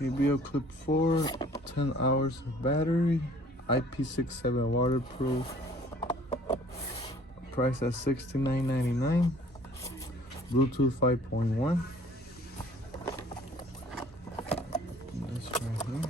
JBL Clip 4, 10 hours of battery, IP67 waterproof, price at $69.99, Bluetooth 5.1. This right here.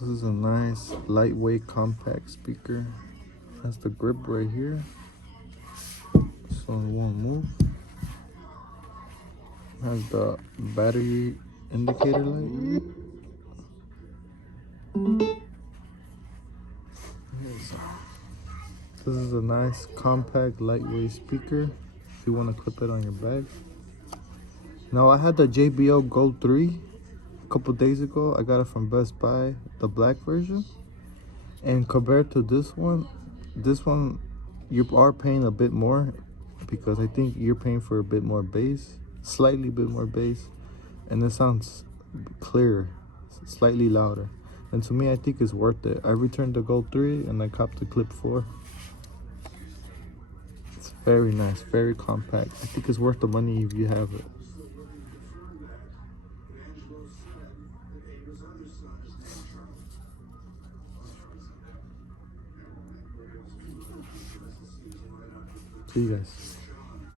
This is a nice lightweight compact speaker. Has the grip right here, so it won't move. Has the battery indicator light. This is a nice compact lightweight speaker if you want to clip it on your bag. Now I had the JBL Gold 3 a couple days ago. I got it from Best Buy, the black version. And compared to this one you are paying a bit more, because I think you're paying for a bit more bass, slightly bit more bass, and it sounds clearer, slightly louder. And to me, I think it's worth it. I returned the Gold 3 and I copped the Clip 4. It's very nice, very compact. I think it's worth the money if you have it. See you guys.